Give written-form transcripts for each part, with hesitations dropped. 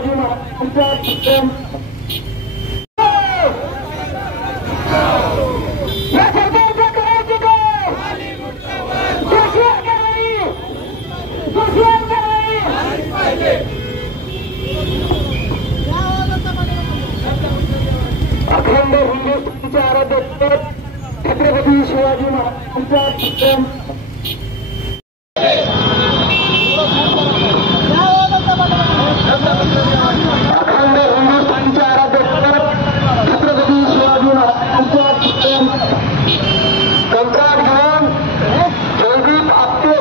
शिवाजी महाराजांचा विक्रम अखंड हिंदुस्थानचे आराध्य छत्रपती शिवाजी महाराजांचा विक्रम अखंड हिंदुस्थानचे आराध्य छत्रपती शिवाजी महाराजांचा विक्रम कंत्राट घेऊन जयदीप आपटे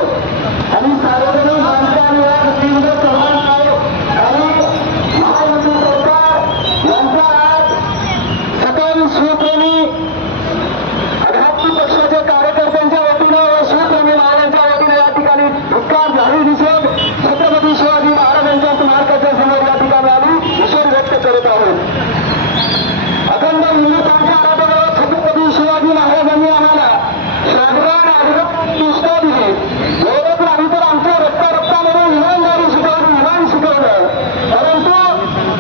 आणि सार्वजनिक बांधकाम या केंद्र चव्हाण साहेब आणि महायुती सरकार यांचा आज सकल शिवप्रेमी आघाडी पक्षाच्या कार्यकर्त्यांच्या वतीनं व शिवप्रेमी महाराजांच्या वतीनं या ठिकाणी धिक्कार जाहीर निषेध छत्रपती शिवाजी महाराजांच्या स्मारकाच्या समोर या ठिकाणी आम्ही निषेध व्यक्त करत आहोत। अखंड हिंदुस्थानच्या आराध्य छत्रपती शिवाजी महाराजांनी आम्हाला निष्ठा दिली एवढंच नाही तर आमच्या रक्तामध्ये इमानदारी शिकवली इमान शिकवलं परंतु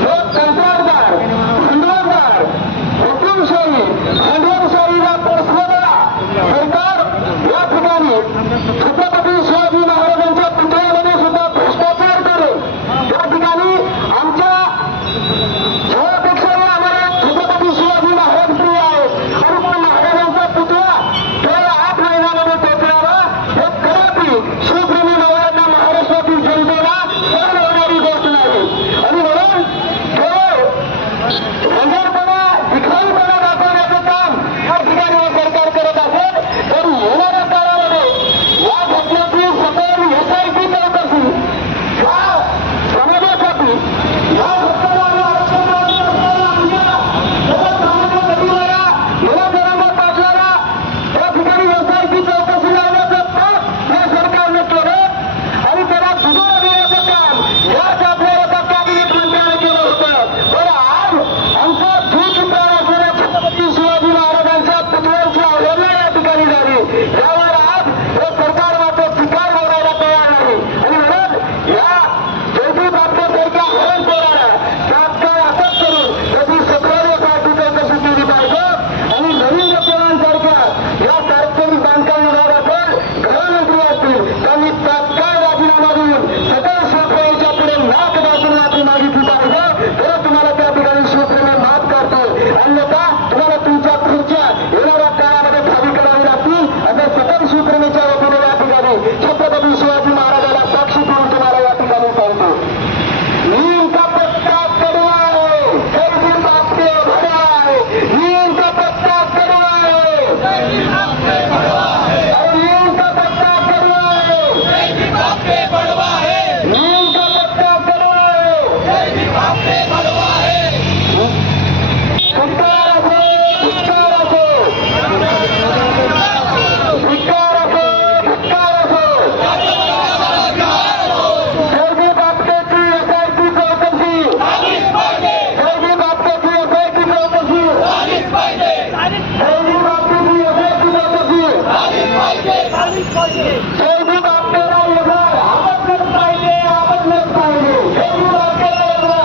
जो कंत्राटदार भांडवलदार हुकुमशाही भांडवलशाहीला पोसलेला सरकार या ठिकाणी छत्रपती शिवाजी महाराजांच्या पुतळ्यामध्ये सुद्धा भ्रष्टाचार करून त्या ठिकाणी आमच्या जीवापेक्षाही आम्हाला छत्रपती शिवाजी महाराज प्रिय आहेत आणि त्या महाराजांचा पुतळा केवळ 8 महिन्यामध्ये टेकणारा हे कदापि शिवप्रेमी नवरांना महाराष्ट्रातील जनतेला सहन होणारी गोष्ट नाही आणि म्हणून केवळ रंगरपणा दिखाऊपणा दाखवण्याचं काम या ठिकाणी हे सरकार करत असेल तर येणाऱ्या काळामध्ये या घटनेची सखोल एसआयटी चौकशी या समाजासाठी या घटनेला आणि आरक्षणाला पाठवला त्या ठिकाणी एसआयटी चौकशी लावण्याचं पाप या सरकारने केलं आणि त्याला दुजोरा देण्याचं काम याच आपल्या एका कॅबिनेट मंत्र्याने केलं होतं। पण आज आमचा जीव प्राण असलेल्या छत्रपती शिवाजी महाराजांच्या पुतळ्यांची अवहेलना या ठिकाणी झाली यावर आज हे सरकार मात्र धिक्कार बोलायला तयार नाही आणि म्हणून या जयदीप आपल्यासारख्या हरण बोलायला तात्काळ अटक करून त्याची सत्वरेसाठी चौकशी केली पाहिजे आणि रवींद्र चव्हाणसारख्या या सार्वजनिक बांधकाम विभागातील गृहमंत्री असतील त्यांनी तात्काळ राजीनामा देऊन सकल शिवप्रेमीच्या पुढे नाक दाखवून माफी मागितली पाहिजे तर तुम्हाला त्या ठिकाणी शिवप्रेमी माफ करतो अन्यथा तुम्हाला तुमच्या खुर्च्या येणाऱ्या काळामध्ये खाली करावी लागतील असं सकल शिवप्रेमीच्या वतीने या ठिकाणी छत्रपती शिवाजी महाराजाला साक्षी देऊन तुम्हाला या ठिकाणी सांगतो। नीम का पत्ता कड़वा है जयदीप आपटे भरा है नीम का पत्ता कड़वा है अरे नीम का पत्ता कड़वा है नीम का पत्ता कड़वा है धिक्कार असो जयदीप आपटेची एसआयटी चौकशी जयदीप आपटेची एसआयटी चौकशी जयदीप आपटेची एसआयटी चौकशी जयदीप आपटेला एवढं आपटलंच पाहिजे आपटलंच पाहिजे जयदीप आपटेला एवढं